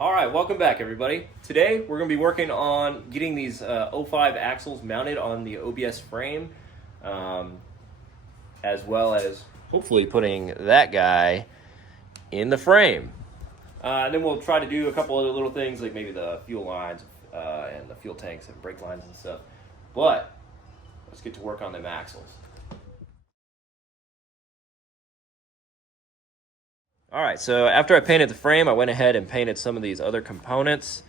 All right, welcome back, everybody. Today we're going to be working on getting these 05 axles mounted on the OBS frame, as well as hopefully putting that guy in the frame. And then we'll try to do a couple other little things, like maybe the fuel lines and the fuel tanks and brake lines and stuff. But let's get to work on them axles. All right, so after I painted the frame, I went ahead and painted some of these other components.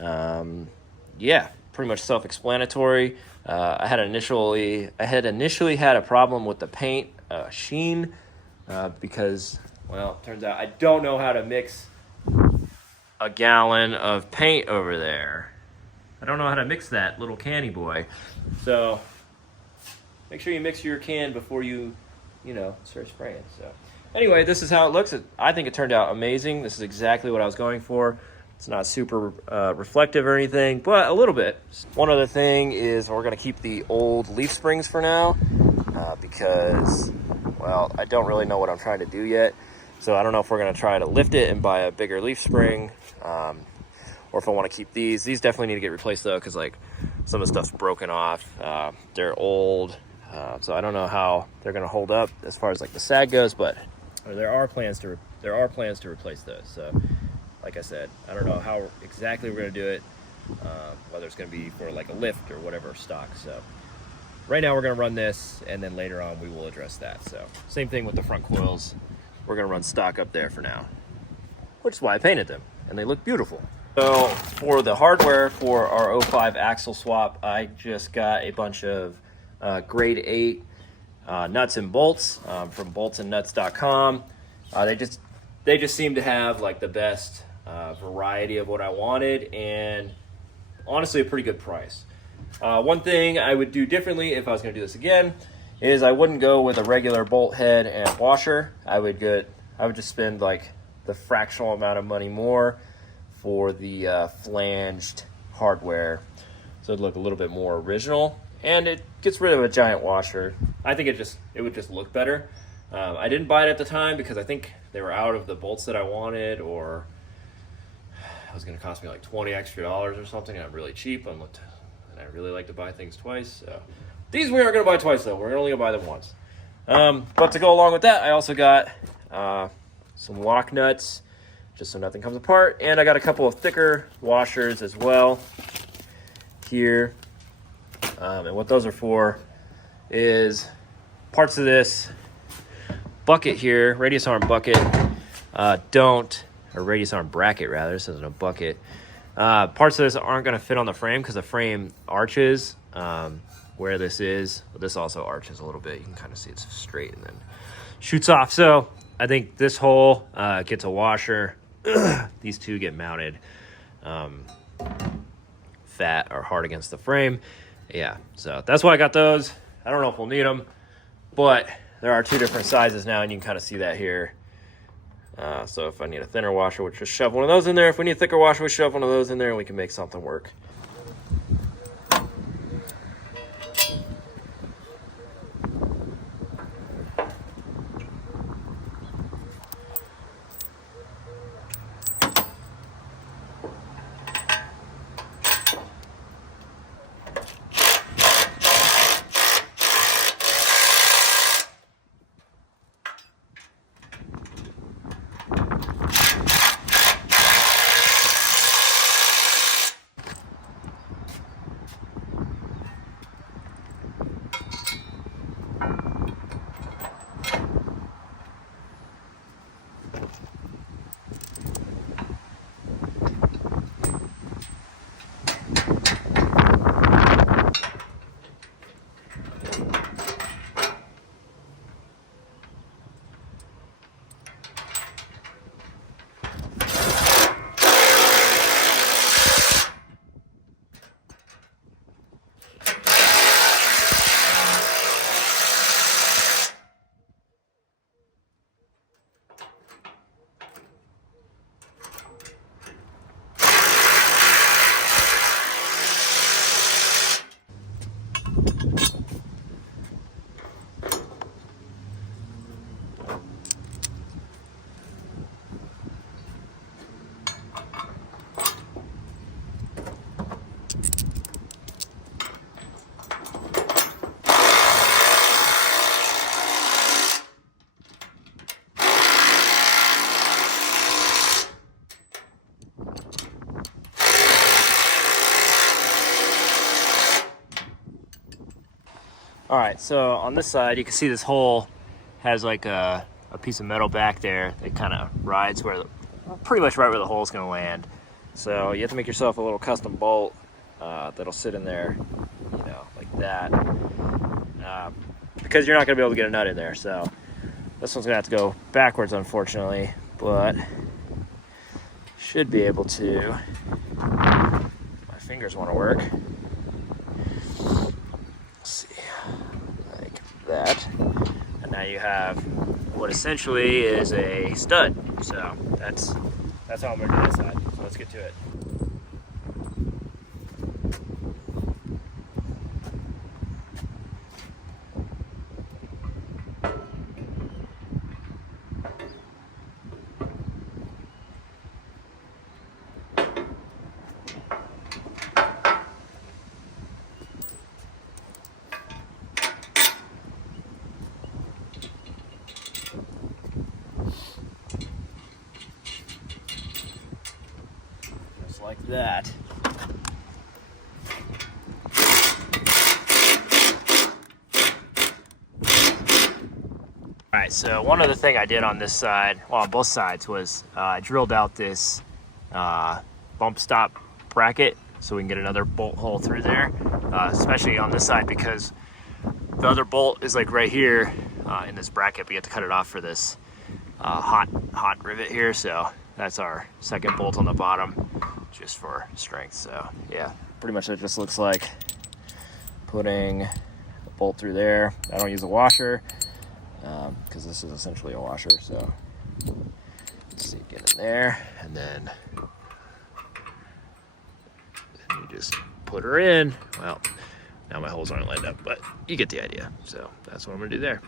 Yeah, pretty much self-explanatory. I had initially had a problem with the paint sheen because, well, it turns out I don't know how to mix a gallon of paint over there. I don't know how to mix that little canny boy. So make sure you mix your can before you start spraying. So anyway, this is how it looks. I think it turned out amazing. This is exactly what I was going for. It's not super reflective or anything, but a little bit. One other thing is we're going to keep the old leaf springs for now because, well, I don't really know what I'm trying to do yet. So I don't know if we're going to try to lift it and buy a bigger leaf spring or if I want to keep these. These definitely need to get replaced, though, because like some of the stuff's broken off. They're old, so I don't know how they're going to hold up as far as like the sag goes, but there are plans to replace those. So like I said, I don't know how exactly we're going to do it, whether it's going to be for like a lift or whatever stock. So right now we're going to run this, and then later on we will address that. So same thing with the front coils. We're going to run stock up there for now, which is why I painted them, and they look beautiful. So for the hardware for our 05 axle swap, I just got a bunch of grade 8 nuts and bolts from boltsandnuts.com. They just seem to have like the best variety of what I wanted, and honestly a pretty good price. One thing I would do differently if I was going to do this again is I wouldn't go with a regular bolt head and washer. I would just spend like the fractional amount of money more for the flanged hardware, so it'd look a little bit more original, and it gets rid of a giant washer. I think it would just look better. I didn't buy it at the time because I think they were out of the bolts that I wanted, or it was going to cost me like $20 extra or something, and I'm really cheap, and I really like to buy things twice. So these we aren't going to buy twice, though. We're only going to buy them once. But to go along with that, I also got some lock nuts, just so nothing comes apart. And I got a couple of thicker washers as well here. And what those are for is parts of this bucket here, radius arm bucket, or radius arm bracket rather, this isn't a bucket. Parts of this aren't going to fit on the frame because the frame arches where this is. This also arches a little bit. You can kind of see it's straight and then shoots off. So I think this hole gets a washer. These two get mounted fat or hard against the frame. Yeah, so that's why I got those. I don't know if we'll need them, but there are two different sizes now, and you can kind of see that here. So if I need a thinner washer, we'll just shove one of those in there. If we need a thicker washer, we shove one of those in there, and we can make something work. All right, so on this side, you can see this hole has like a piece of metal back there that kind of rides pretty much right where the hole's gonna land. So you have to make yourself a little custom bolt that'll sit in there, you know, like that, because you're not gonna be able to get a nut in there. So this one's gonna have to go backwards, unfortunately, but should be able to. My fingers want to work. Let's see, like that. And now you have what essentially is a stud. So that's how I'm gonna do this side. So let's get to it. Just like that. All right, so one other thing I did on this side, well, on both sides, was I drilled out this bump stop bracket so we can get another bolt hole through there, especially on this side because the other bolt is like right here in this bracket, but you have to cut it off for this hot rivet here. So that's our second bolt on the bottom, just for strength. So yeah, pretty much it just looks like putting a bolt through there. I don't use a washer because this is essentially a washer. So let's see, get in there, and then you just put her in. Well, now my holes aren't lined up, but you get the idea. So that's what I'm gonna do there.